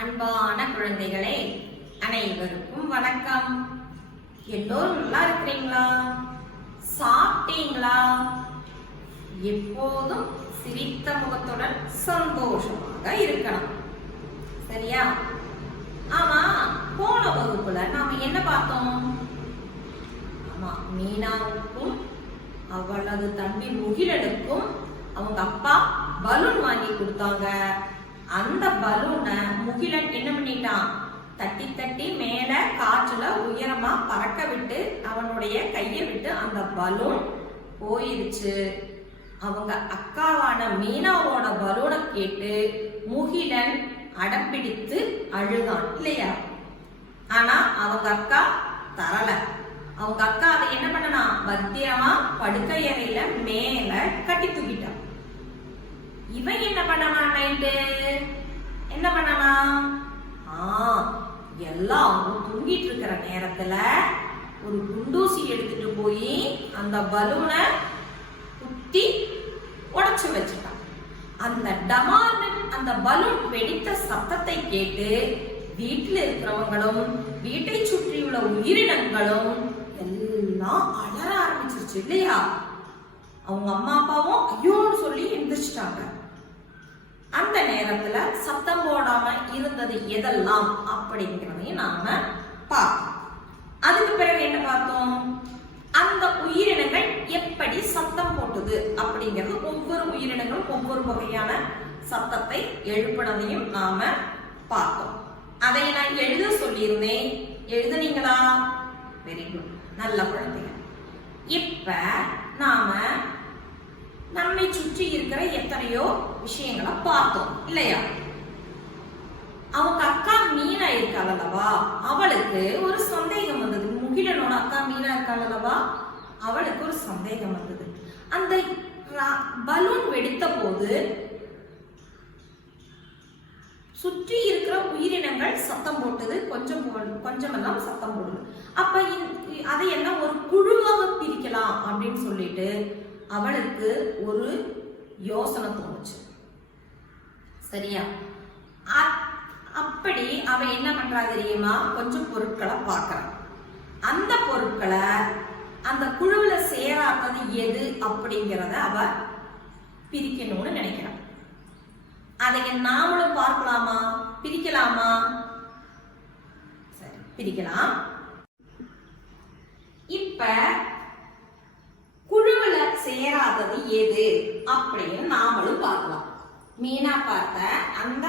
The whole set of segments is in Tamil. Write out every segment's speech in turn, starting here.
அன்பான குழந்தைகளே, அனைவருக்கும் வணக்கம். எல்லோரும் நல்லா இருக்கிறீங்களா? சாப்பிட்டீங்களா? எப்போதும் சிரித்த முகத்துடன் சந்தோஷமாக இருக்கணும். சரியா? ஆமா, போன வகுப்புல நாம என்ன பார்த்தோம்? ஆமா, மீனாவுக்கும் அவளது தம்பி முகிலனுக்கும் அவங்க அப்பா பலூன் வாங்கி கொடுத்தாங்க. அந்த பலூனை முகிலன் என்ன பண்ணிட்டான்? தட்டி தட்டி மேல காற்றுல உயரமா பறக்க விட்டு அவனுடைய கையை விட்டு அந்த பலூன் போயிருச்சு. அவங்க அக்காவான மீனாவோட பலூனை கேட்டு முகிலன் அடம்பிடித்து அழுதான் இல்லையா? ஆனா அவங்க அக்கா தரல. அவங்க அக்கா அதை என்ன பண்ணனா, பத்திரமா படுக்கை அறையில மேல கட்டி தூக்கிட்டான். இவன் என்ன பண்ணனா, நைட்டு என்ன பண்ணனா, எல்லாம் தூங்கிட்டு இருக்கிற நேரத்துல ஒரு குண்டூசி எடுத்துட்டு போய் அந்த பலூனை குத்தி உடைச்சு வச்சுட்டான். அந்த டமார்னு அந்த பலூன் வெடித்த சத்தத்தை கேட்டு வீட்டில் இருக்கிறவங்களும் வீட்டை சுற்றியுள்ள உயிரினங்களும் எல்லாம் அலற ஆரம்பிச்சிருச்சு இல்லையா? அவங்க அம்மா அப்பாவும் ஐயோன்னு சொல்லி எந்திரிச்சிட்டாங்க. அந்த நேரத்துல சத்தம் போடாம இருந்தது எதெல்லாம் அப்படிங்கிறதையும் நாம பார்த்தோம். அதுக்கு பிறகு என்ன பார்த்தோம்? அந்த உயிரினங்கள் எப்படி சத்தம் போட்டது அப்படிங்கிறது, ஒவ்வொரு உயிரினங்களும் ஒவ்வொரு வகையான சத்தத்தை எழுப்பினதையும் நாம பார்த்தோம். அதை நான் எழுத சொல்லியிருந்தேன். எழுதுனீங்களா? வெரி குட், நல்ல குழந்தைங்க. இப்ப நாம நம்மை சுற்றி இருக்கிற எத்தனையோ விஷயங்களை பார்த்தோம் இல்லையா? அவங்க அக்கா மீனா இருக்காள் அல்லவா, அவளுக்கு ஒரு சந்தேகம் வந்தது. முகிலனோட அக்கா மீனா இருக்காள் அல்லவா, அவளுக்கு ஒரு சந்தேகம் வந்தது. அந்த பலூன் வெடித்த போது சுற்றி இருக்கிற உயிரினங்கள் சத்தம் போட்டது, கொஞ்சமெல்லாம் சத்தம் போடுது. அப்ப அதையெல்லாம் ஒரு குழுவாக பிரிக்கலாம் அப்படின்னு சொல்லிட்டு அவளுக்கு ஒரு யோசனை தோணுச்சு. சரியா? அப்படி அவ என்ன பண்றா தெரியுமா? கொஞ்சம் பொருட்களை பார்க்கறான். அந்த பொருட்களை அந்த குழுவுல சேராதது எது அப்படிங்கிறத அவ பிரிக்கணும்னு நினைக்கிறான். அதை நாமளும் பார்க்கலாமா? பிரிக்கலாமா? சரி, பிரிக்கலாம். இப்ப குழுவுல சேராதது எது அப்படின்னு நாமளும் பார்க்கலாம். மீனா பார்த்த அந்த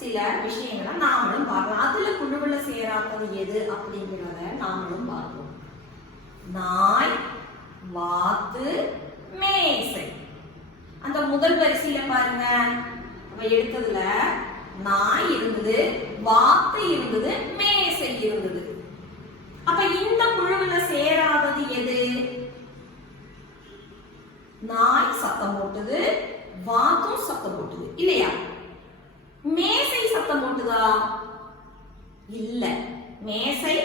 சில விஷயங்களை நாமளும் பார்க்கலாம். அதுல குழுவுல சேராதது எது அப்படிங்கிறத நாமளும் பார்ப்போம். நாய், வாத்து, மேசை. அந்த முதல் வரிசையில பாருங்க, அவ எடுத்ததுல நாய் இருந்தது, வாத்து இருந்தது, மேசை இருந்தது. அப்ப இந்த குழுவுல சேராதது எது? நாய் சத்தம் போட்டது, வாத்தும் சத்தம் போட்டது இல்லையா? மேசை சத்தம் போட்டுதா? இல்ல, மேசை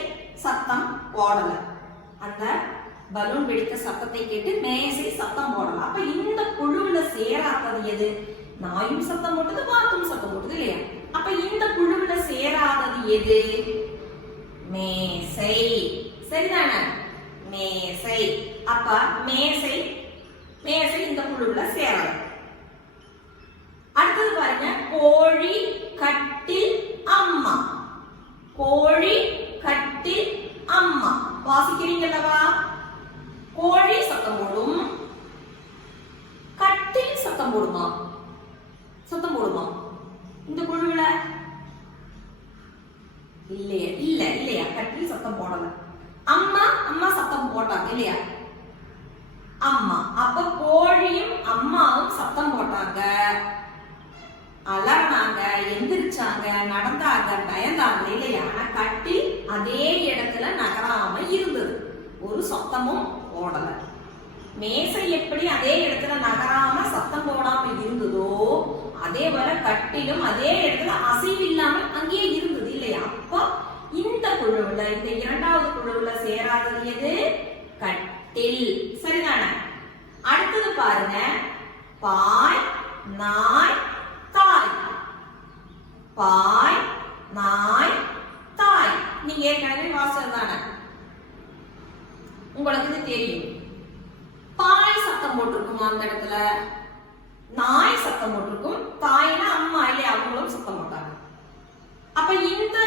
சத்தம் போடல. அந்த பலூன் வெடித்த சத்தத்தை கேட்டு மேசை சத்தம் போடல. அப்ப இந்த குழுவுல சேராதது எது? நாயும் சத்தம் போட்டது, வாத்தும் சத்தம் போட்டது இல்லையா? அப்ப இந்த குழுவுல சேராதது எது? மேசை. சரிதானே? மேசை. அப்ப மேசை இந்த குழுவுல சேரல. அடுத்தது பாருங்க, கோழி, கட்டில், அம்மா. கோழி, கட்டில், அம்மா. வாசிக்கிறீங்களவா? கோழி சத்தம் போடும், கட்டில் சத்தம் போடுமா? சத்தம் போடுமா இந்த குழுவுல? இல்லையா? இல்லையா, கட்டில் சத்தம் போடல. அம்மா சத்தம் போட்டாங்க இல்லையா? அம்மா. அப்ப கோழியும் அம்மாவும் சத்தம் போட்டாங்க, அலர்னாங்க, எந்திரிச்சாங்க, நடந்தாங்க, பயந்தாங்க இல்லையா? ஆனா கட்டில் அதே இடத்துல நகராம இருந்தது, ஒரு சத்தமும் போடல. மேசை எப்படி அதே இடத்துல நகராம சத்தம் போடாம இருந்ததோ, அதே போல கட்டிலும் அதே இடத்துல அசைவில்லாம அங்கேயே இருந்தது இல்லையா? அப்போ இந்த குழுவுல, இந்த இரண்டாவது குழுவுல சேராதது எது? கட்டில். சரிதானே? அடுத்தது பாருங்க, பாய், நாய், தாய். பாய், தெரியும். பாய் சத்தம் போட்டிருக்குமா அந்த இடத்துல? நாய் சத்தம் போட்டிருக்கும். தாய்னா அம்மா இல்லையா, அவங்களும் சத்தம் போட்டாங்க. அப்ப இந்த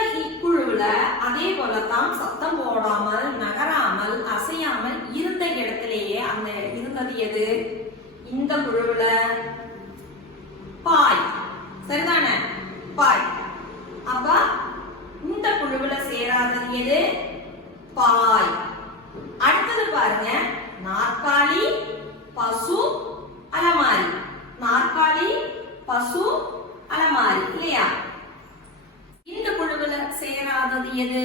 குழுவுல அதே போலதான் சத்தம் போடாமல், நகராமல், அசையாமல் இருந்த இடத்திலேயே அந்த இருந்தது எது? இந்த குழுவுல பாய். சரிதானே? பாய். அப்ப இந்த குழுவுல சேராதது எது? பாய். அடுத்தது பாருங்க, நாற்காலி, பசு, அலமாரி. நாற்காலி, பசு, அலமாரி இல்லையா? இந்த குழுவுல சேராதது எது?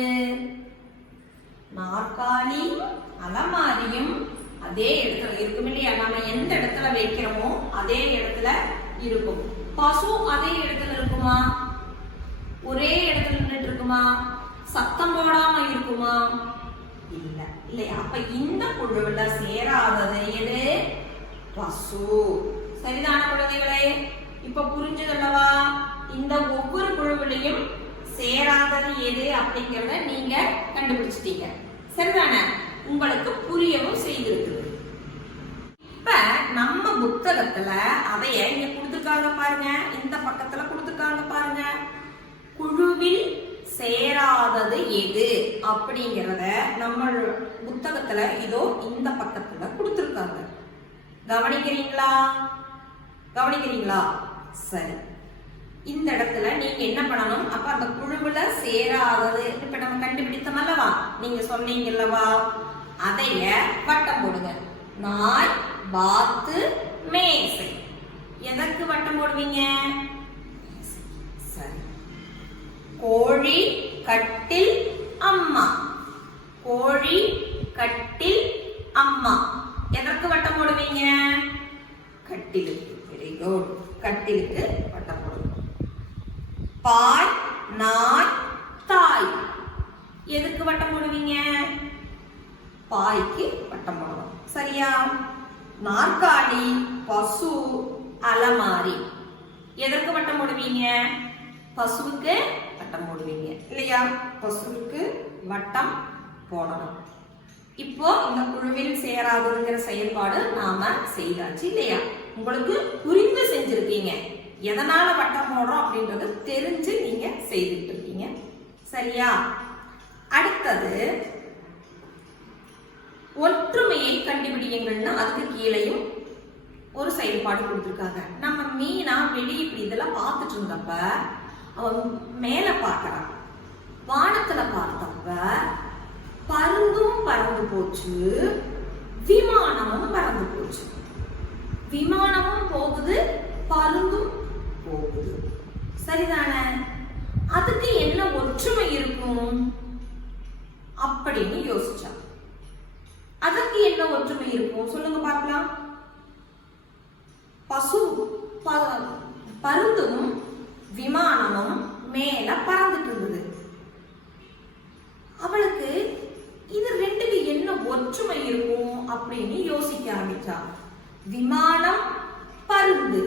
நாற்காலி, அலமாரியும் அதே இடத்துல இருக்கும் இல்லையா? நம்ம எந்த இடத்துல வைக்கிறோமோ அதே இடத்துல இருக்கும். பசு அதே இடத்துல இருக்குமா? ஒரே இடத்துல நின்றுட்டு இருக்குமா? சத்தம் போடாம இருக்குமா? இல்ல இல்லையா? அப்ப இந்த குழுவுல சேராதது எது? பசு. சரிதான குழந்தைகளே? இப்ப புரிஞ்சதல்லவா? இந்த ஒவ்வொரு குழுவிலையும் சேராதது எது அப்படிங்கறத நீங்க கண்டுபிடிச்சிட்டீங்க. சரிதானே? உங்களுக்கு புரியவும் செய்திருக்கு. இப்ப நம்ம புத்தகத்துல அதைய இங்க கொடுத்துருக்காங்க பாருங்க. இந்த பக்கத்துல கொடுத்துருக்காங்க பாருங்க. குழுவில் சேராதது எது அப்படிங்கறத நம்ம புத்தகத்துல இதோ இந்த பக்கத்துல கொடுத்துருக்காங்க. கவனிக்கிறீங்களா? கவனிக்கிறீங்களா? சரி. இந்த இடத்துல நீங்க என்ன பண்ணணும்? அப்ப அந்த குழுவுல சேராதது இப்ப நம்ம கண்டுபிடித்தோம் அல்லவா? நீங்க சொன்னீங்கல்லவா? அதைய வட்டம் போடுங்க. நாய், பாத்து, மேசை. எதற்கு வட்டம் போடுவீங்க? சரி. கோழி, கட்டில், அம்மா. கோழி, கட்டில், அம்மா. எதற்கு வட்டம் போடுவீங்க? கட்டிலுக்கு. Very good. கட்டிலுக்கு வட்டம் போடுங்க. பாய், நாய், தாய். எதுக்கு வட்டம் போடுவீங்க? பாய்க்கு வட்டம் போடுவோம். சரியா? நாற்காலி, பசு, அலமாரி. எதற்கு வட்டம் போடுவீங்க? பசுவுக்கு வட்டம் போடுவீங்க இல்லையா? பசுவுக்கு வட்டம் போடணும். இப்போ இந்த குழுவில் சேராதுங்கிற செயல்பாடு நாம செய்தாச்சு இல்லையா? உங்களுக்கு புரிந்து செஞ்சிருக்கீங்க. எதனால வட்டம் போடுறோம் அப்படின்றது தெரிஞ்சு நீங்க செய்துட்டு இருக்கீங்க. சரியா? அடுத்தது ஒற்றுமையை கண்டுபிடிங்கள்னு அதுக்கு கீழையும் ஒரு செயல்பாடு கொடுத்துருக்காங்க. நம்ம மீனா வெளியே இப்படி இதெல்லாம் பார்த்துட்டு இருந்தப்ப அவன் மேல பார்க்கறான். வானத்துல பார்த்தப்ப பருந்தும் பறந்து போச்சு, விமானமும் பறந்து போச்சு. விமானமும் போகுது, பருந்தும் போகுது. சரிதானே? அதுக்கு என்ன ஒற்றுமை இருக்கும் அப்படின்னு யோசிச்சா. அதுக்கு என்ன ஒற்றுமை இருக்கும் சொல்லுங்க பார்க்கலாம். பசு பருந்தும் விமானமும் மேல பறந்துட்டு இருந்தது. அவளுக்கு இது ரெண்டுக்கு என்ன ஒற்றுமை இருக்கும் அப்படின்னு யோசிக்க ஆரம்பிச்சா. விமானம், பருந்து.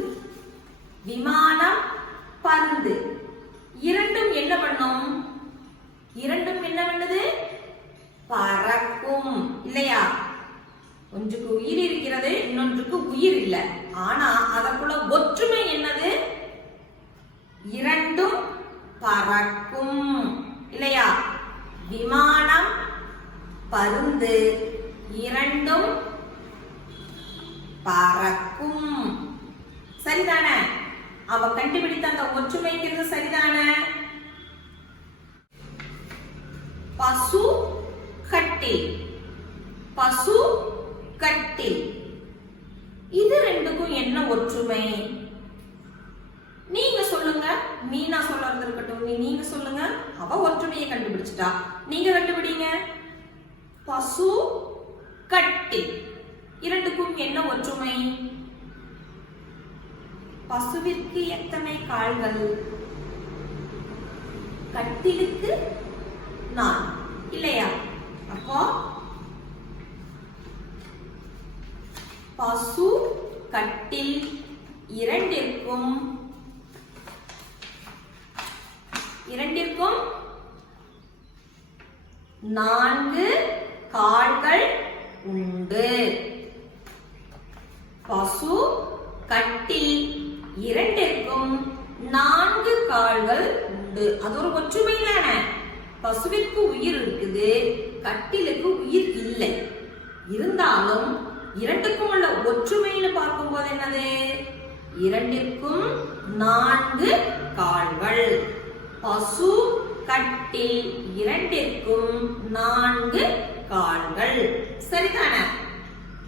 விமானம், பருந்து இரண்டும் என்ன பண்ணும்? இரண்டும் என்ன பண்ணுது? பறக்கும் இல்லையா? ஒன்றுக்கு உயிர் இருக்கிறது, இன்னொன்றுக்கு உயிர் இல்லை. ஆனா அதற்குள்ள ஒற்றுமை என்னது? இரண்டும் பறக்கும் இல்லையா? விமானம், பருந்து இரண்டும் பறக்கும். சரிதானே? அவ கண்டுபிடித்த அந்த ஒற்றுமைங்கிறது சரிதானே? பசு, கட்டில். பசு, கட்டில் இது ரெண்டுக்கும் என்ன ஒற்றுமை? நீங்க சொல்லுங்க. மீனா சொல்றது இருக்கட்டும், நீங்க சொல்லுங்க. அவ ஒற்றுமையை கண்டுபிடிச்சிட்டா, நீங்க கண்டுபிடிங்க. பசு, கட்டில் இரண்டுக்கும் என்ன ஒற்றுமை? பசுவிற்கு எத்தனை கால்கள்? கட்டிலுக்கு 4 இல்லையா? அப்போ பசு, கட்டில் இரண்டிற்கும் 4 கால்கள் உண்டு. பசு கட்டில் இரண்டிற்கும் 4 கால்கள் உண்டு. அது ஒரு ஒற்றுமை தானே. பசுவிற்கு உயிர் இருக்குது, கட்டிலுக்கு உயிர் இல்லை. இருந்தாலும் இரண்டுக்கும் உள்ள ஒற்றுமைன்னு பார்க்கும்போது என்னது? இரண்டிற்கும் 4 கால்கள். பசு கட்டில் இரண்டிற்கும் 4 கால்கள். சரிதானே?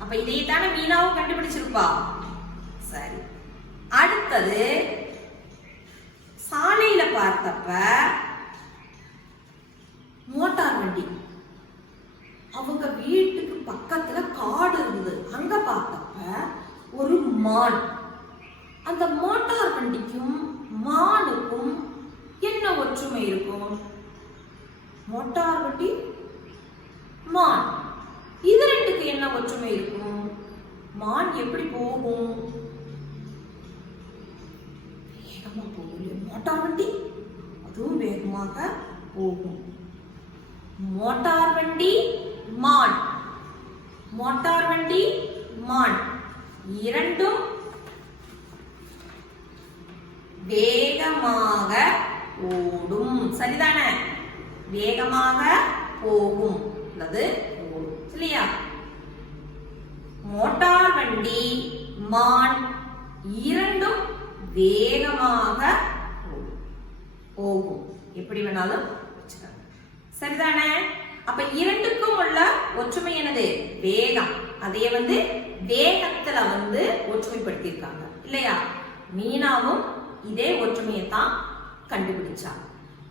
அப்ப இதைத்தானே மீனாவும் கண்டுபிடிச்சிருப்பா. சரி, அடுத்தது சாலையில பார்த்தப்ப மோட்டார் வண்டி, அவங்க வீட்டுக்கு பக்கத்துல காடு இருந்தது. அங்க பார்த்தப்ப ஒரு மான். அந்த மோட்டார் வண்டிக்கும் மானுக்கும் என்ன ஒற்றுமை இருக்கும்? மோட்டார் வண்டி, மான், இது ரெண்டுக்கு என்ன ஒற்றுமை இருக்கும்? மான் எப்படி போகும்? வேகமா போகும். மோட்டார் வண்டி அதுவும் வேகமாக போகும். மோட்டார் வண்டி, மான், மோட்டார் வண்டி, மான் இரண்டும் வேகமாக ஓடும். சரிதானே? வேகமாக போகும் அல்லது ஓடும். சரியா? மோட்டார் வண்டி, மான் இரண்டும் வேகமாக போகும். எப்படி வேணாலும் வச்சுக்கோங்க. சரிதானே? அப்ப இரண்டுக்கும் உள்ள ஒற்றுமை என்னது? வேகம். அதைய வேகத்துல ஒற்றுமைப்படுத்தியிருக்காங்க இல்லையா? மீனாவும் இதே ஒற்றுமையை தான் கண்டுபிடிச்சா.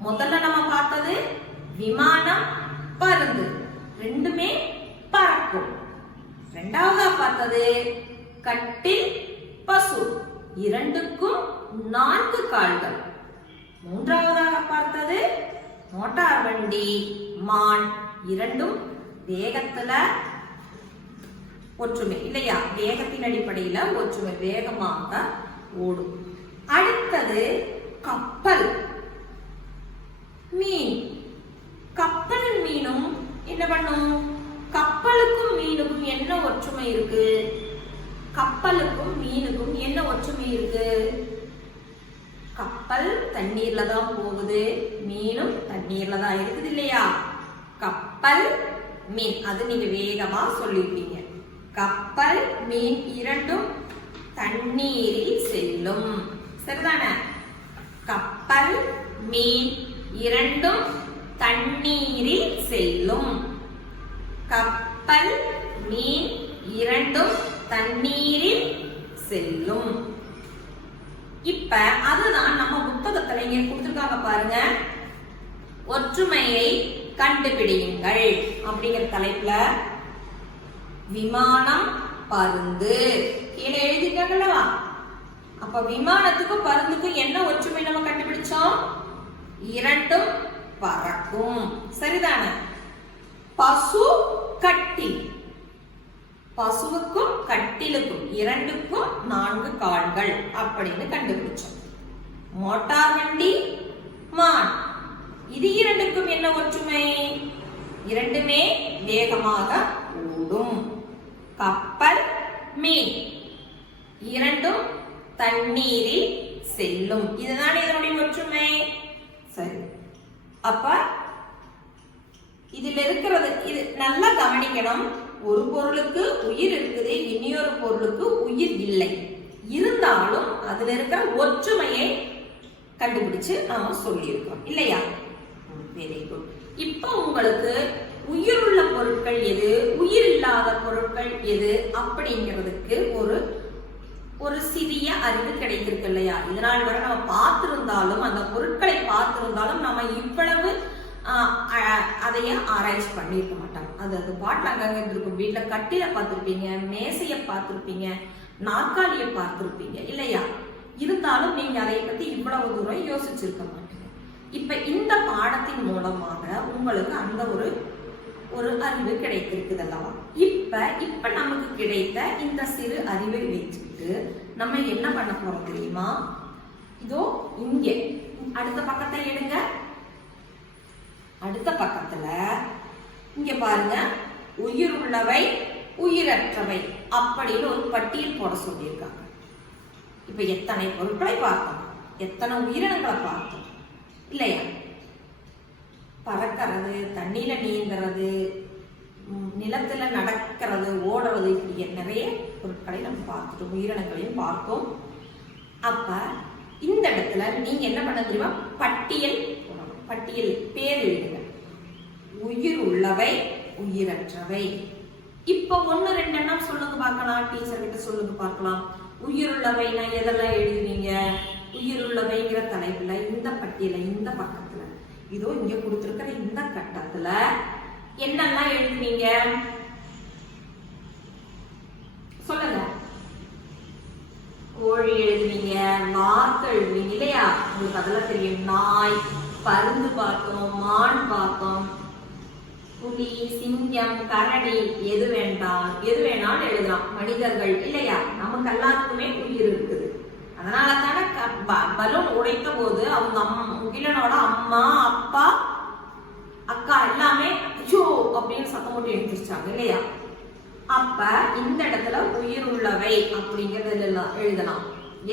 முதல்ல நம்ம பார்த்தது விமானம், பருந்து, ரெண்டுமே பறக்கும். இரண்டாவதா பார்த்தது கட்டில், பசு, இரண்டுக்கும் 4 கால்கள். மூன்றாவதாக பார்த்தது மோட்டார் வண்டி, மான், இரண்டும் வேகத்துல ஒற்றுமை இல்லையா? வேகத்தின் அடிப்படையில ஒற்றுமை, வேகமாக ஓடும். அடுத்தது கப்பல், மீன். கப்பல் மீனும் என்ன பண்ணும்? கப்பலுக்கும் மீனுக்கும் என்ன ஒற்றுமை இருக்கு? கப்பலுக்கும் மீனுக்கும் என்ன ஒற்றுமை இருக்கு? கப்பல் தண்ணீர்ல தான் போகுது, மீனும் தண்ணீர்ல தான் இருக்குது இல்லையா? கப்பல், மீன், அது நீங்க வேகமா சொல்லிருப்பீங்க. கப்பல், மீன் இரண்டும் தண்ணீரில் செல்லும். சரிதானே? கப்பல், மீன் இரண்டும் தண்ணீரில் செல்லும். கப்பல், மீன் இரண்டும் தண்ணீரில் செல்லும். இப்ப அதுதான் நம்ம புத்தகத்துல இங்க கொடுத்திருக்காங்க பாருங்க. ஒற்றுமையை கண்டுபிடியுங்கள் அப்படிங்கிற தலைப்புல விமானம், பருந்து கீழே எழுதிருக்காங்கல்லவா? அப்ப விமானத்துக்கும் பருந்துக்கும் என்ன ஒற்றுமை நம்ம கண்டுபிடிச்சோம்? இரண்டும் பறக்கும். சரிதானே? பசு கட்டில், பசுவுக்கும் கட்டிலுக்கும் இரண்டுக்கும் 4 கால்கள் அப்படின்னு கண்டுபிடிச்சோம். மோட்டார் வண்டி, மான், இது இரண்டுக்கும் என்ன ஒற்றுமை? இரண்டுமே வேகமாக ஓடும். கப்பல், மீன் இரண்டும் தண்ணீரில் செல்லும். இதுதான் இதனுடைய ஒற்றுமை. சரி, அப்ப இதுல இருக்கிறது இது நல்லா கவனிக்கணும். ஒரு பொருளுக்கு உயிர் இருக்குது, இன்னொரு பொருளுக்கு உயிர் இல்லை. இருந்தாலும் அதுல இருக்கிற ஒற்றுமையை கண்டுபிடிச்சு நாம சொல்லியிருக்கோம் இல்லையா? Very good. இப்ப உங்களுக்கு உயிருள்ள பொருட்கள் எது, உயிர் இல்லாத பொருட்கள் எது அப்படிங்கிறதுக்கு ஒரு சிறிய அறிவு கிடைத்திருக்கு இல்லையா? இதனால் வரை நம்ம பார்த்திருந்தாலும், அந்த பொருட்களை பார்த்திருந்தாலும் நம்ம இவ்வளவு அதைய ஆராய்ச்சி பண்ணிருக்க மாட்டாங்க. அது பாட்டில் அங்கங்க இருந்திருக்கும். வீட்டுல கட்டில பார்த்திருப்பீங்க, மேசைய பார்த்திருப்பீங்க, நாற்காலியை பார்த்திருப்பீங்க இல்லையா? இருந்தாலும் நீங்க அதை பத்தி இவ்வளவு தூரம் யோசிச்சிருக்க மாட்டீங்க. இப்ப இந்த பாடத்தின் மூலமாக உங்களுக்கு அந்த ஒரு அறிவு கிடைத்திருக்குது அல்லவா? இப்ப நமக்கு கிடைத்த இந்த சிறு அறிவை வச்சுட்டு நம்ம என்ன பண்ண போறோம் தெரியுமா? இதோ இங்க அடுத்த பக்கத்தை எடுங்க. அடுத்த பக்கத்துல இங்க பாருங்க, உயிர் உள்ளவை உயிரற்றவை அப்படின்னு ஒரு பட்டியல் போட சொல்லியிருக்காங்க. இப்ப எத்தனை பொருட்களை பார்த்தோம், எத்தனை உயிரினங்களை பார்த்தோம் இல்லையா? பறக்கிறது, தண்ணியில நீந்துறது, நிலத்துல நடக்கிறது, ஓடுறது, இப்படி நிறைய பொருட்களை நம்ம பார்த்துட்டோம், உயிரினங்களையும் பார்த்தோம். அப்ப இந்த இடத்துல நீங்க என்ன பண்ண தெரியுமா, பட்டியல் போடணும். பட்டியல் பேர் எழுதுங்க. உயிர் உள்ளவை, உயிரற்றவை. இப்ப 1 2 எண்ணம் சொல்லுங்க பார்க்கலாம், டீச்சர் கிட்ட சொல்லுங்க பார்க்கலாம். உயிருள்ளவைனா எதெல்லாம் எழுதுவீங்க? உயிருள்ளவைங்கிற தலைப்புல இந்த பட்டியல இந்த பக்கத்துல இதோ இங்க கொடுத்திருக்கிற இந்த கட்டத்துல என்னெல்லாம் எழுதுவீங்க சொல்லுங்க. கோழி எழுதுவீங்க, வாத்து எழுதுவீங்க இல்லையா? உங்களுக்கு அதெல்லாம் தெரியும். நாய், பருந்து பார்த்தோம், மான் பார்த்தோம், புலி, சிங்கம், கரடி, எது வேணாலும் எழுதலாம். மனிதர்கள் இல்லையா? நமக்கு எல்லாருக்குமே உயிர் இருக்குது. அதனால தானே பலூன் உடைத்த போது அவங்க முகிலனோட அம்மா, அப்பா, அக்கா எல்லாமே ஐயோ அப்படின்னு சத்தம் போட்டு எழுந்திருச்சாங்க இல்லையா? அப்ப இந்த இடத்துல உயிர் உள்ளவை அப்படிங்கறது எழுதலாம்.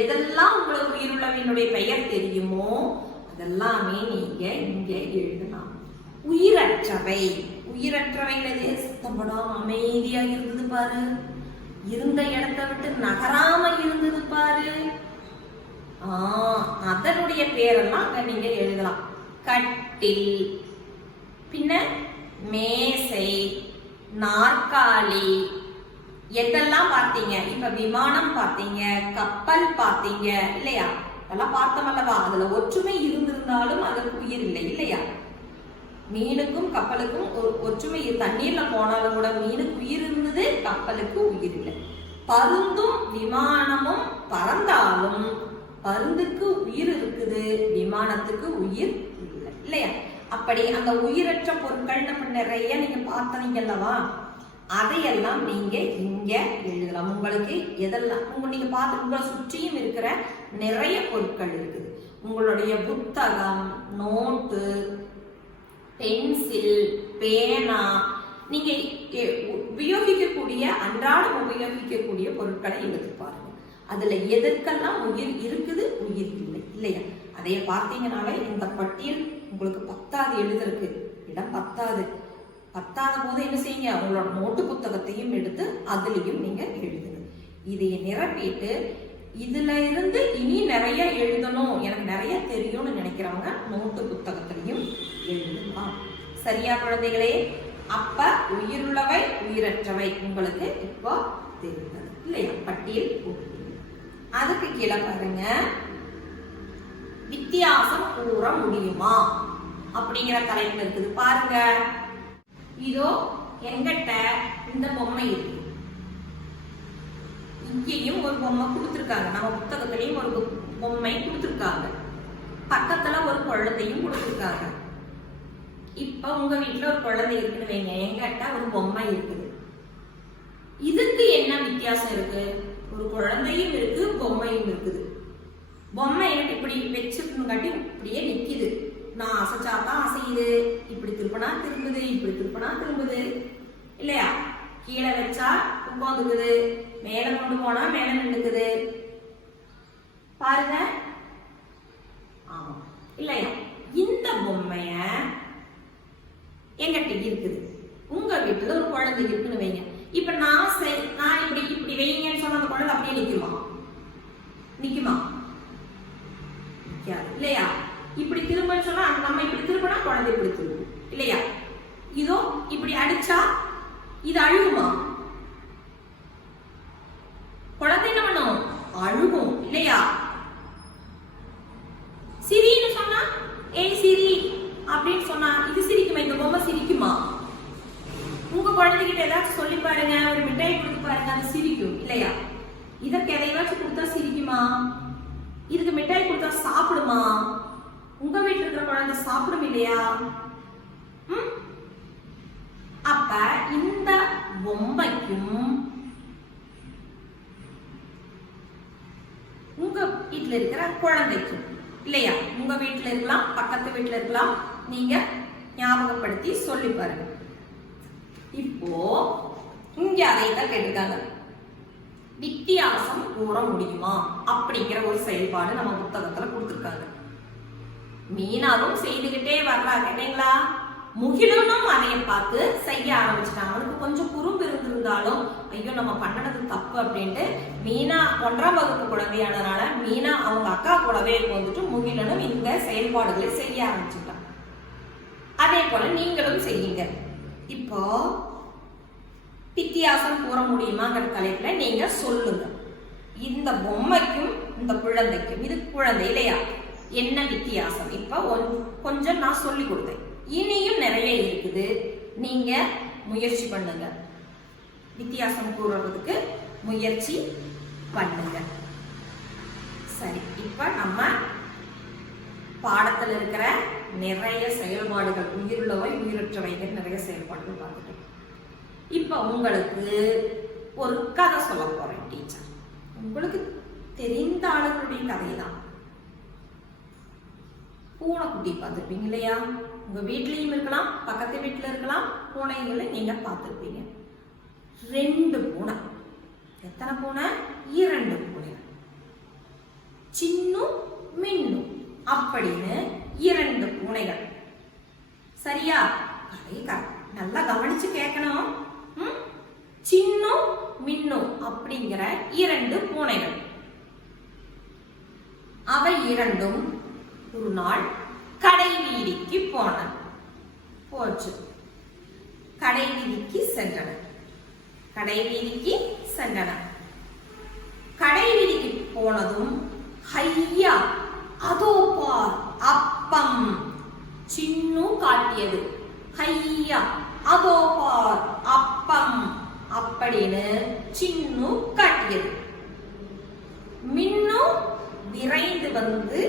எதெல்லாம் உங்களுக்கு உயிர் உள்ளவையினுடைய பெயர் தெரியுமோ அதெல்லாமே நீங்க இங்க எழுதலாம். உயிரற்றவை, உயிரற்றவைங்கிறது சத்தப்படம் அமைதியா இருந்தது பாரு, இருந்த இடத்தை விட்டு நகராம இருந்தது பாரு, அதனுடைய பேரெல்லாம் அங்க நீங்க எழுதலாம். கட்டில், பின்ன மேசை, நாற்காலி, எதெல்லாம் பார்த்தீங்க? இப்ப விமானம் பார்த்தீங்க, கப்பல் பார்த்தீங்க இல்லையா? அதெல்லாம் பார்த்தோம் அல்லவா? அதுல ஒற்றுமை இருந்திருந்தாலும் அதற்கு உயிர் இல்லை இல்லையா? மீனுக்கும் கப்பலுக்கும் ஒரு ஒற்றுமை, தண்ணீர்ல போனாலும் கூட மீனுக்கு உயிர் இருந்தது, கப்பலுக்கு உயிர் இல்லை. பருந்தும் விமானமும் பறந்தாலும் பருந்துக்கு உயிர் இருக்குது, விமானத்துக்கு உயிர் இல்லை இல்லையா? அப்படி அந்த உயிரற்ற பொருட்கள் நம்ம நிறைய நீங்க பார்த்தீங்க அல்லவா? அதையெல்லாம் நீங்க இங்க எழுதலாம். உங்களுக்கு எதெல்லாம் நீங்க பார்த்து உங்களை சுற்றியும் இருக்கிற நிறைய பொருட்கள் இருக்குது. உங்களுடைய புத்தகம், நோட்டு, பென்சில், பேனா, நீங்க உபயோகிக்கக்கூடிய அன்றாடம் உபயோகிக்கக்கூடிய பொருட்களை எடுத்து பாருங்க. அதுல எதற்கெல்லாம் உயிர் இருக்குது, உயிர் இல்லை இல்லையா? அதைய பார்த்தீங்கன்னாலே இந்த பட்டியல் உங்களுக்கு 10வது எழுதுறதுக்கு இடம் 10வது போது என்ன செய்யுங்க, உங்களோட நோட்டு புத்தகத்தையும் எடுத்து அதுலயும் நீங்க எழுதுங்க. இதைய நிரப்பிட்டு இதுல இருந்து இனி நிறைய எழுதணும், எனக்கு நிறைய தெரியும்னு நினைக்கிறவங்க நோட்டு புத்தகத்திலையும் எழுதலாம். சரியா குழந்தைகளே? அப்ப உயிருள்ளவை, உயிரற்றவை உங்களுக்கு இப்போ தெரிந்தது இல்லையா? பட்டியல். அதுக்கு கீழே பாருங்க, வித்தியாசம் கூற முடியுமா அப்படிங்கிற தலைப்பு இருக்குது பாருங்க. இதோ எங்கிட்ட இந்த பொம்மை இருக்கு, இங்கேயும் ஒரு பொம்மை கொடுத்துருக்காங்க, நம்ம புத்தகத்திலையும் ஒரு பொம்மை கொடுத்துருக்காங்க, பக்கத்துல ஒரு குழந்தையும் கொடுத்துருக்காங்க. இப்ப உங்க வீட்டுல ஒரு குழந்தை இருக்குன்னு வைங்க, எங்கிட்ட ஒரு பொம்மை இருக்குது. இதுக்கு என்ன வித்தியாசம் இருக்கு? ஒரு குழந்தையும் இருக்கு, பொம்மையும் இருக்குது. பொம்மை எனக்கு இப்படி வச்சிருக்காட்டி இப்படியே நிக்குது, நான் அசைச்சாதான் அசையுது, இப்படி திருப்பினா திரும்புது, இப்படி திருப்பினா திரும்புது இல்லையா? கீழே வச்சா உட்காந்துக்குது, மேல கொண்டு போனா மேல நின்றுக்குது பாருங்க. ஆமா இல்லையா? இந்த பொம்மைய எங்கிட்ட இருக்குது, உங்க வீட்டுல ஒரு குழந்தை இருக்குன்னு வைங்க. இப்ப நான் இப்படி இப்படி வைங்கன்னு சொன்ன அந்த குழந்தை அப்படியே நிக்குமா? நிக்காது இல்லையா? இப்படி திரும்பன்னு சொன்னா நம்ம இப்படி திரும்பினா குழந்தை இப்படி திரும்பும் இல்லையா? இதோ இப்படி அடிச்சா இது அழுகுமா? குழந்தை என்ன பண்ணும்? அழுகும் இல்லையா? சிரின்னு சொன்னா, ஏய் சிரி அப்படின்னு சொன்னா இது சிரிக்குமா? இந்த பொம்மை சிரிக்குமா? உங்க குழந்தைகிட்ட ஏதாச்சும் சொல்லி பாருங்க, ஒரு மிட்டாய் கொடுத்து பாருங்க, அது சிரிக்கும் இல்லையா? இதற்கு எதையாச்சும் கொடுத்தா சிரிக்குமா? இதுக்கு மிட்டாய் கொடுத்தா சாப்பிடுமா? உங்க வீட்டுல இருக்கிற குழந்தை சாப்பிடும் இல்லையா? அப்ப இந்த பொம்மைக்கும் உங்க வீட்டுல இருக்கிற குழந்தைக்கும் இல்லையா? உங்க வீட்டுல இருக்கலாம், பக்கத்து வீட்டுல இருக்கலாம், நீங்க ஞாபகப்படுத்தி சொல்லி பாருங்க. இப்போ இங்க அதைத்தான் கேட்டிருக்காங்க. வித்தியாசம் கூற முடியுமா அப்படிங்கிற ஒரு செயல்பாடு நம்ம புத்தகத்துல கொடுத்திருக்காங்க. மீனாவும் செய்துகிட்டே வர்றா கேட்டீங்களா. முகிலனும் அதைய பார்த்து செய்ய ஆரம்பிச்சிட்டான். அவனுக்கு கொஞ்சம் குறும்பு இருந்திருந்தாலும் ஐயோ நம்ம பண்ணது தப்பு அப்படின்ட்டு மீனா 1ஆம் வகுப்பு குழந்தையானதுனால மீனா அவங்க அக்கா கூடவே வந்துட்டு முகிலனும் இந்த செயல்பாடுகளை செய்ய ஆரம்பிச்சுட்டான். அதே போல நீங்களும் செய்யுங்க. இப்போ வித்தியாசம் கூற முடியுமாங்கிற தலைப்புல நீங்க சொல்லுங்க. இந்த பொம்மைக்கும் இந்த குழந்தைக்கும், இது குழந்தை இல்லையா, என்ன வித்தியாசம்? இப்ப கொஞ்சம் நான் சொல்லி கொடுத்தேன். இனியும் நிறைய இருக்குது. நீங்க முயற்சி பண்ணுங்க. வித்தியாசம் கூறுறதுக்கு முயற்சி பண்ணுங்க. சரி, இப்ப நம்ம பாடத்துல இருக்கிற நிறைய செயல்பாடுகள், உயிருள்ளவை உயிரற்றவைகள் நிறைய செயல்பாடுகள் பார்த்துட்டோம். இப்ப உங்களுக்கு ஒரு கதை சொல்ல போறேன் டீச்சர். உங்களுக்கு தெரிந்த ஆளுகளுடைய கதை தான். பூனைக்குட்டி பார்த்துருப்பீங்க இல்லையா? உங்க வீட்லயும் இருக்கலாம், பக்கத்து வீட்டுல இருக்கலாம். பூனைகளை நீங்க பார்த்துருப்பீங்க. 2 பூனை. எத்தனை பூனை? 2 பூனை. சின்னு மின்னு அப்படின்னு 2 பூனைகள். சரியா? நல்லா கவனிச்சு கேட்கணும். சின்னு மின்னு அப்படிங்கிற 2 பூனைகள். அவை இரண்டும் ஒரு நாள் கடை வீதிக்கு போச்சு. கடை வீதிக்கு சென்றன. கடை வீதிக்கு போனதும் ஐயா அதோ பார் அப்பம் சின்னு காட்டியது. ஐயா அதோ பார் அப்பம் அப்படின்னு சின்னு காட்டியது. மின்னு விரைந்து வந்து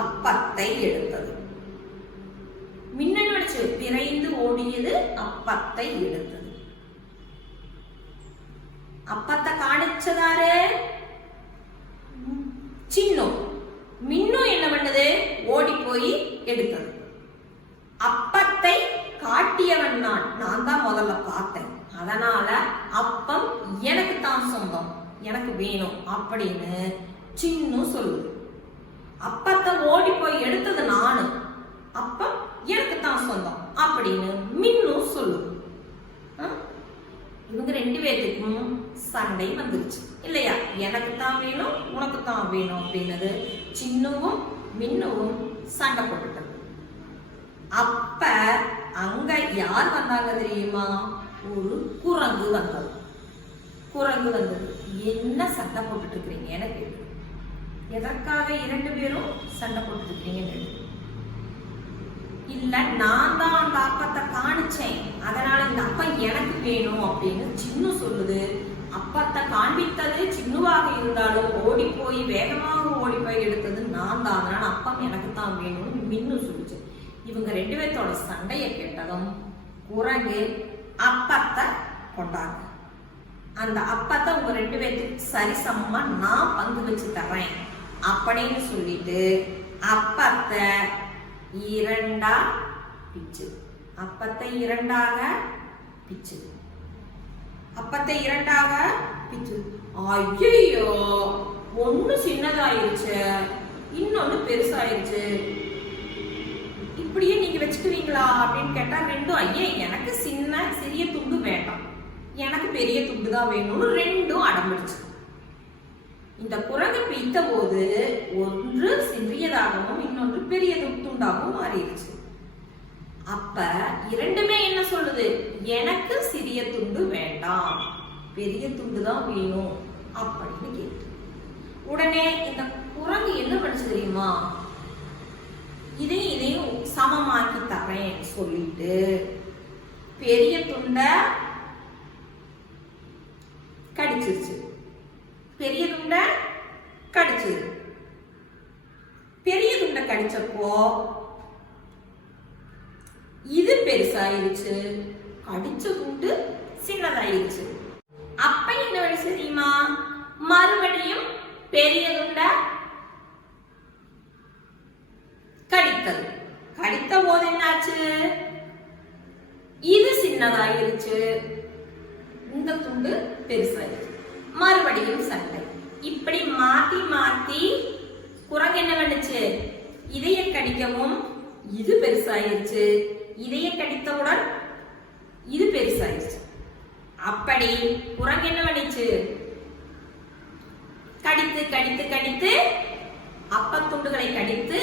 அப்பத்தை எடுத்தது. மின்னல் அடிச்சு விரைந்து ஓடியது, அப்பத்தை எடுத்தது. அப்பத்தை காணிச்சதாரு சின்னு. மின்னு என்ன பண்ணது? ஓடி போய் எடுத்தது. அப்பத்தை காட்டியவன் நான் தான் முதல்ல பார்த்தேன். அதனால அப்பம் எனக்கு தான் சொந்தம், எனக்கு வேணும் அப்படின்னு சின்னு சொல்லுது. அப்பத்தை ஓடி போய் எடுத்தது நானு, அப்பம் எனக்கு தான் சொந்தம் அப்படின்னு மின்னு சொல்லுது. இவங்க 2 பேருக்கும் சண்டை வந்துருச்சு இல்லையா? எனக்கு தான் வேணும், உனக்கு தான் வேணும் அப்படின்னது. சின்னுவும் மின்னுவும் சண்டை போட்டுட்டது. அப்ப அங்க யார் வந்தாங்க தெரியுமா? ஒரு குரங்கு வந்தது. என்ன சண்டை போட்டுட்டு இருக்கிறீங்கன்னு கேட்டு. எதற்காக 2 பேரும் சண்டை போட்டுட்டு இருக்கீங்கன்னு. இல்ல நான் தான் அந்த அப்பத்தை காணிச்சேன், அதனால இந்த அப்பம் எனக்கு வேணும் அப்படின்னு சின்னு சொல்லுது. அப்பத்தை காண்பித்தது சின்னுவாக இருந்தாலும் வேகமாக ஓடி போய் எடுத்தது நான் தான், அதனால அப்பம் எனக்கு தான் வேணும்னு மின்னு சொல்லுச்சு. இவங்க 2 பேர்த்தோட சண்டையை கேட்டதும் குரங்கு அப்பத்தை கொண்டாங்க. அந்த அப்பத்தை உங்க 2 பேர்த்துக்கு சரிசமமா நான் பங்கு வச்சு தர்றேன் அப்படின்னு சொல்லிட்டு அப்பத்தை 2ஆ பிச்சு. அப்பத்தை 2ஆக பிச்சு. ஐயோ, ஒண்ணு சின்னதாயிருச்சு, இன்னொன்னு பெருசாயிருச்சு. இப்படியே நீங்க வச்சுக்குவீங்களா அப்படின்னு கேட்டா 2 ஐயே எனக்கு சிறிய துண்டு வேண்டாம், எனக்கு பெரிய துண்டு தான் வேணும்னு 2ம் அடம்பிடிச்சு. இந்த குரங்கு பிய்த்த போது ஒன்று சிறியதாகவும் இன்னொன்று பெரிய துண்டாகவும் மாறிடுச்சு. அப்ப 2மே என்ன சொல்லுது? எனக்கு சிறிய துண்டு வேண்டாம், பெரிய துண்டு தான் வேணும் அப்படின்னு கேட்டு. உடனே இந்த குரங்கு என்ன பண்ணுச்சு தெரியுமா? இதையும் சமமாக்கி தரேன் சொல்லிட்டு பெரிய துண்டை கடிச்சிருச்சு. பெரிய துண்டை கடிச்சப்போ இது பெருசாயிருச்சு, கடிச்ச துண்டு சின்னதாயிருச்சு. அப்ப என்ன வழி தெரியுமா? மறுபடியும் பெரிய துண்டை கடித்தது. கடித்த போது என்னாச்சு? இது சின்னதாயிருச்சு, இந்த துண்டு பெருசாயிடுச்சு. மறுபடியும் சண்டை. இப்படி மாத்தி மாத்தி குரங்கு என்ன பண்ணுச்சு? இதைய கடிக்கவும் இது பெருசாயிருச்சு, இதைய கடித்தவுடன் இது பெருசாயிருச்சு. அப்படி குரங்கு என்ன பண்ணிச்சு? கடித்து கடித்து கடித்து அப்பத்துண்டுகளை கடித்து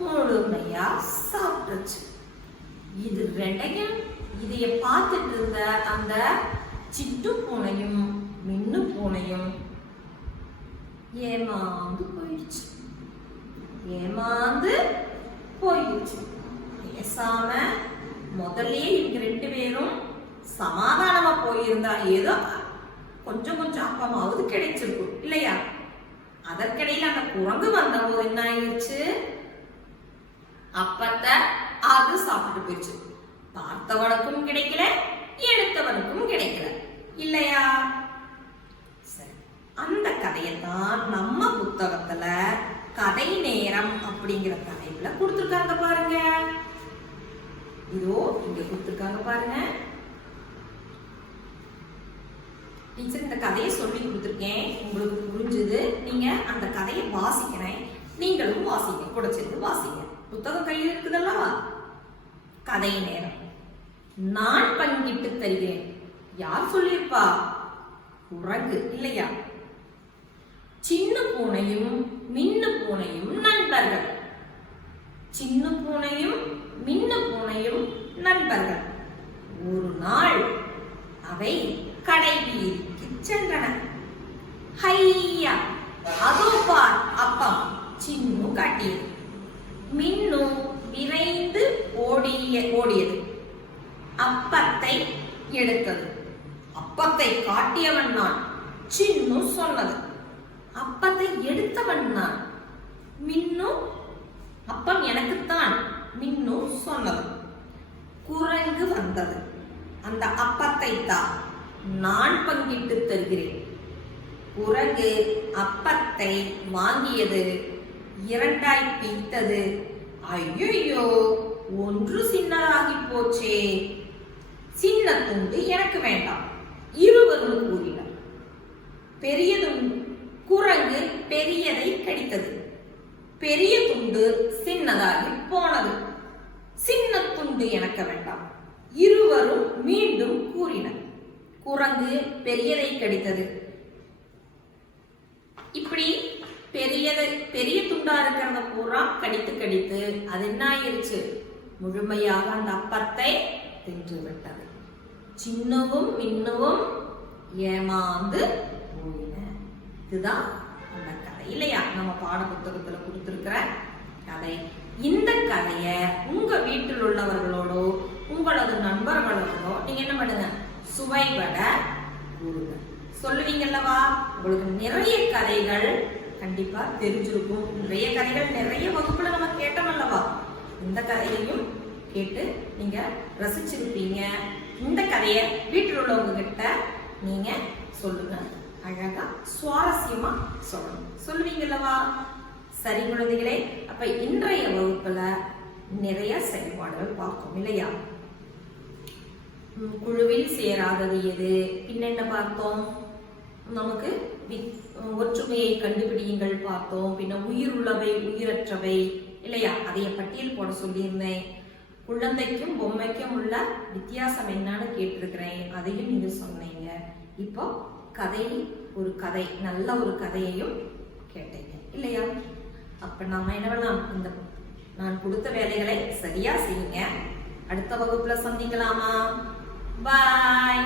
முழுமையா சாப்பிட்டுச்சு. இது ரெண்டையும் இதைய பார்த்துட்டு இருந்த அந்த சிட்டு பூனையும் மின்னு பூனையும் ஏமாந்து போயிடுச்சு. பேசாம முதல்லயே இவங்க ரெண்டு பேரும் சமாதானமா போயிருந்தா ஏதோ கொஞ்சம் கொஞ்சம் அப்பமாவது கிடைச்சிருக்கும் இல்லையா? அதற்கிடையில அந்த குரங்கு வந்தபோது என்ன ஆயிடுச்சு? அப்பத்தை அது சாப்பிட்டு போயிடுச்சு. பார்த்தவனுக்கும் கிடைக்கல, எடுத்தவனுக்கும் கிடைக்கல இல்லையா? சரி, அந்த கதையத்தான் நம்ம புத்தகத்துல கதை நேரம் அப்படிங்கிற தலைப்புல கொடுத்திருக்காங்க பாருங்க. இதோ இங்க கொடுத்திருக்காங்க பாருங்க. டீச்சர் இந்த கதையை சொல்லி கொடுத்துருக்கேன், உங்களுக்கு புரிஞ்சுது. நீங்க அந்த கதையை வாசிக்கிறேன், நீங்களும் வாசிங்க, கூட சேர்ந்து வாசிங்க. புத்தகம் கையில் இருக்குதல்லவா? கதை நேரம். நான் பங்கிட்டு தருகிறேன். யார் சொல்லியிருப்பா? குரங்கு இல்லையா? சின்ன பூனையும் மின்னு பூனையும் நண்பர்கள். சின்ன பூனையும் மின்னு பூனையும் நண்பர்கள். ஒரு நாள் அவை கடை வீதிக்கு சென்றன. ஹையா, அதோ பார் அப்பம், சின்னு காட்டியது. மின்னு விரைந்து ஓடியது. அப்பத்தை எடுத்தது. அப்பத்தை காட்டியவன் நான், சின்னு சொன்னது. அப்பத்தை எடுத்தவன் நான், மின்னு அப்பம் எனக்குத்தான், மின்னு சொன்னது. குரங்கு வந்தது. அந்த அப்பத்தை தான் நான் பங்கிட்டு தருகிறேன். குரங்கு அப்பத்தை வாங்கியது, இரண்டாய் பிரித்தது. ஐயோ, ஒன்று சின்னதாகி போச்சே, சின்ன துண்டு எனக்கு வேண்டாம், இருவரும் கூறினர். பெரிய துண்டு குரங்கு பெரியதை கடித்தது. பெரிய துண்டு சின்னதாகி போனது. சின்ன துண்டு எனக்கு வேண்டாம், இருவரும் மீண்டும் கூறினர். குரங்கு பெரியதை கடித்தது. இப்படி பெரிய துண்டா இருக்கிறத பூரா கடித்து கடித்து அது என்ன ஆயிருச்சு? முழுமையாக அந்த அப்பத்தை தின்று விட்டது. சின்னவும் மின்னவும் ஏமாந்து போயின. இதுதான் அந்த கதை இல்லையா? நம்ம பாட புத்தகத்துல கொடுத்திருக்கிற கதை. இந்த கதைய உங்க வீட்டில் உள்ளவர்களோடோ உங்களது நண்பர்களோடோ நீங்க என்ன பண்ணுங்க? சுவைபட கூறுங்க. சொல்லுவீங்கல்லவா? உங்களுக்கு நிறைய கதைகள் கண்டிப்பா தெரிஞ்சிருக்கும். நிறைய கதைகள் நிறைய வகுப்புல நம்ம கேட்டோம் அல்லவா? இந்த கதையையும் கேட்டு நீங்க ரசிச்சிருப்பீங்க. இந்த கதையை வீட்டில் உள்ளவங்க கிட்ட நீங்க சொல்லுங்க. அழகா சுவாரஸ்யமா சொல்லணும். சொல்லுவீங்கல்லவா? சரி குழந்தைகளே, அப்ப இன்றைய வகுப்புல நிறைய செயல்பாடுகள் பார்த்தோம் இல்லையா? குழுவில் சேராதது எது, பின்ன பார்த்தோம்? நமக்கு ஒற்றுமையை கண்டுபிடியுங்கள் பார்த்தோம். பின்ன உயிர் உள்ளவை உயிரற்றவை இல்லையா? அதைய பட்டியல் போட சொல்லியிருந்தேன். குழந்தைக்கும் பொம்மைக்கும் உள்ள வித்தியாசம் என்னன்னு கேட்டிருக்கிறேன், அதையும் நீங்க சொன்னீங்க. இப்போ ஒரு கதை நல்ல ஒரு கதையையும் கேட்டீங்க இல்லையா? அப்ப நாம என்ன பண்ணலாம்? இந்த நான் கொடுத்த வேலைகளை சரியா செய்யுங்க. அடுத்த வகுப்புல சந்திக்கலாமா? பாய்.